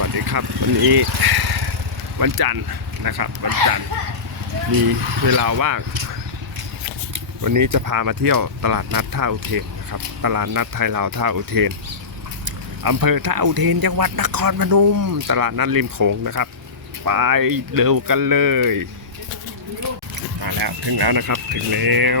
วัสดีครับ วันนี้วันจันทร์นะครับ วันจันทร์มีเวลาว่าง วันนี้จะพามาเที่ยวตลาดนัดท่าอุเทนนะครับ ตลาดนัดไทยลาวท่าอุเทนอำเภอท่าอุเทนจังหวัดนครพนม ตลาดนัดริมโขงนะครับ ไปเร็วกันเลย มาแล้วถึงแล้วนะครับถึงแล้ว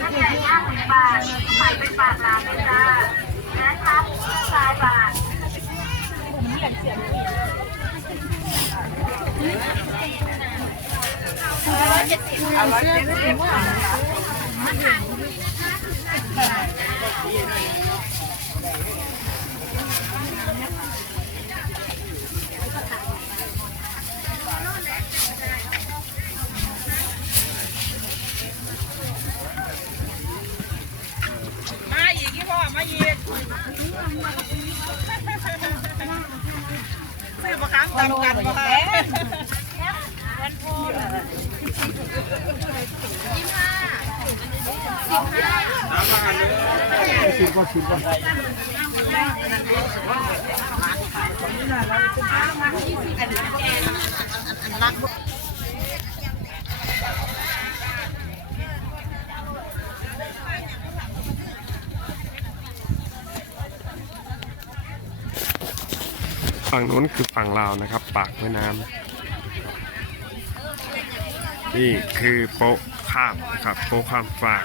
น้ำใจน้ำซุปสาวบ้านบ้านตรงพูมันบ่ได้นะคนที่จะไม่เห็นนะสาวบ้านเราค่อยคัดเอาผู้หลายคนกำลังก็ยิ้มลองเลยลองเลยคือ อมาค้างตามกันมาค่ะกินก็กินก็ ฝั่งนู้นคือฝั่งลาวนะครับ ปากแม่น้ำนี่คือโป๊ะข้ามนะครับโป๊ะข้ามฝาก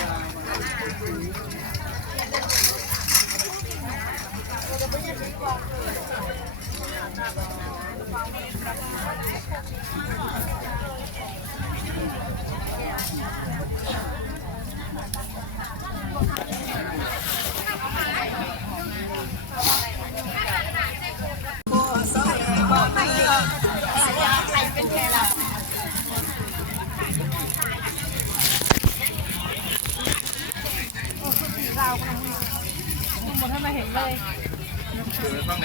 น้ำนะว่าเอาเงินให้แม่หมีด้วยป้า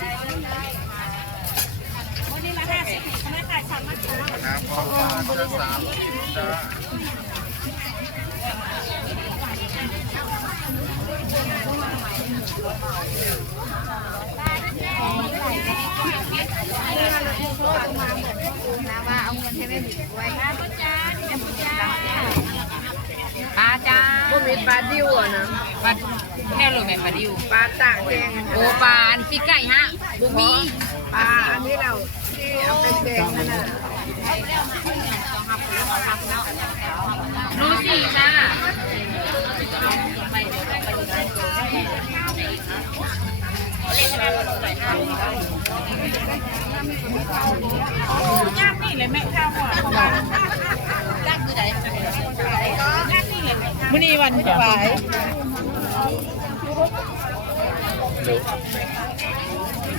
จ้าป้าจ้าบ่มีปลาดิวอะนะป้าแค่โรยแม่ปลาดิว ปลาต่ากแดงโอปลาอันปีกไก่ฮะบุมี ปลาอันนี้เราที่เอาไปแกงนั่นน่ะรู้สีจ้ายากนี่เลยแม่ข้าวหวานย่างคือไหนยากนี่เลยมื้อนี้วันสบาย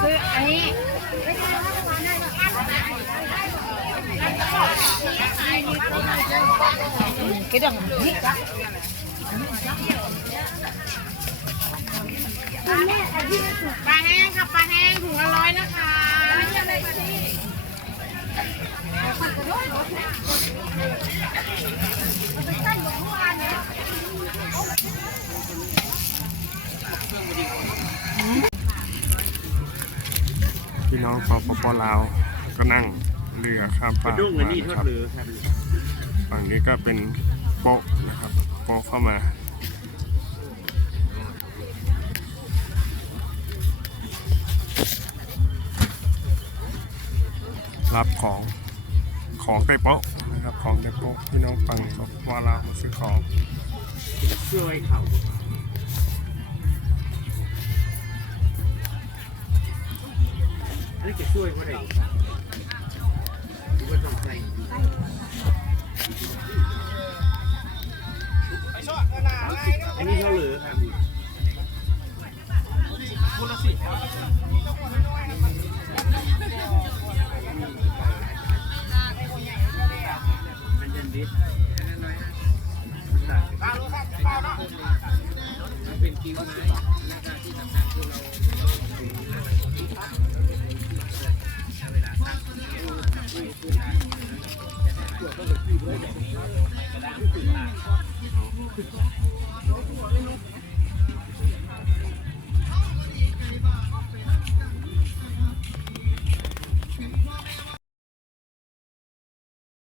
คืออันนี้ cái đằng ปลาแห้งค่ะปลาแห้งถุงละร้อยนะคะ พี่น้อง สปปลาวก็นั่งเรือข้ามกระฟากด้งมานะครับฝั่งนี้ก็เป็นโป๊ะนะครับโป๊ะเข้ามารับของของไก่โป๊ะนะครับของไก่โป๊ะพี่น้องฝั่งบอกว่าเรามาซื้อของช่วยเขา นนี้จะช่วยเขาได้หรือว่าต้องใส่อันนี้เขาเหลือครับมันจะดิบเป็นคิวไม้แล้วก็ที่สำคัญคือเรา เขาคนนี้เก่งมากเป็นคนกังวลมาก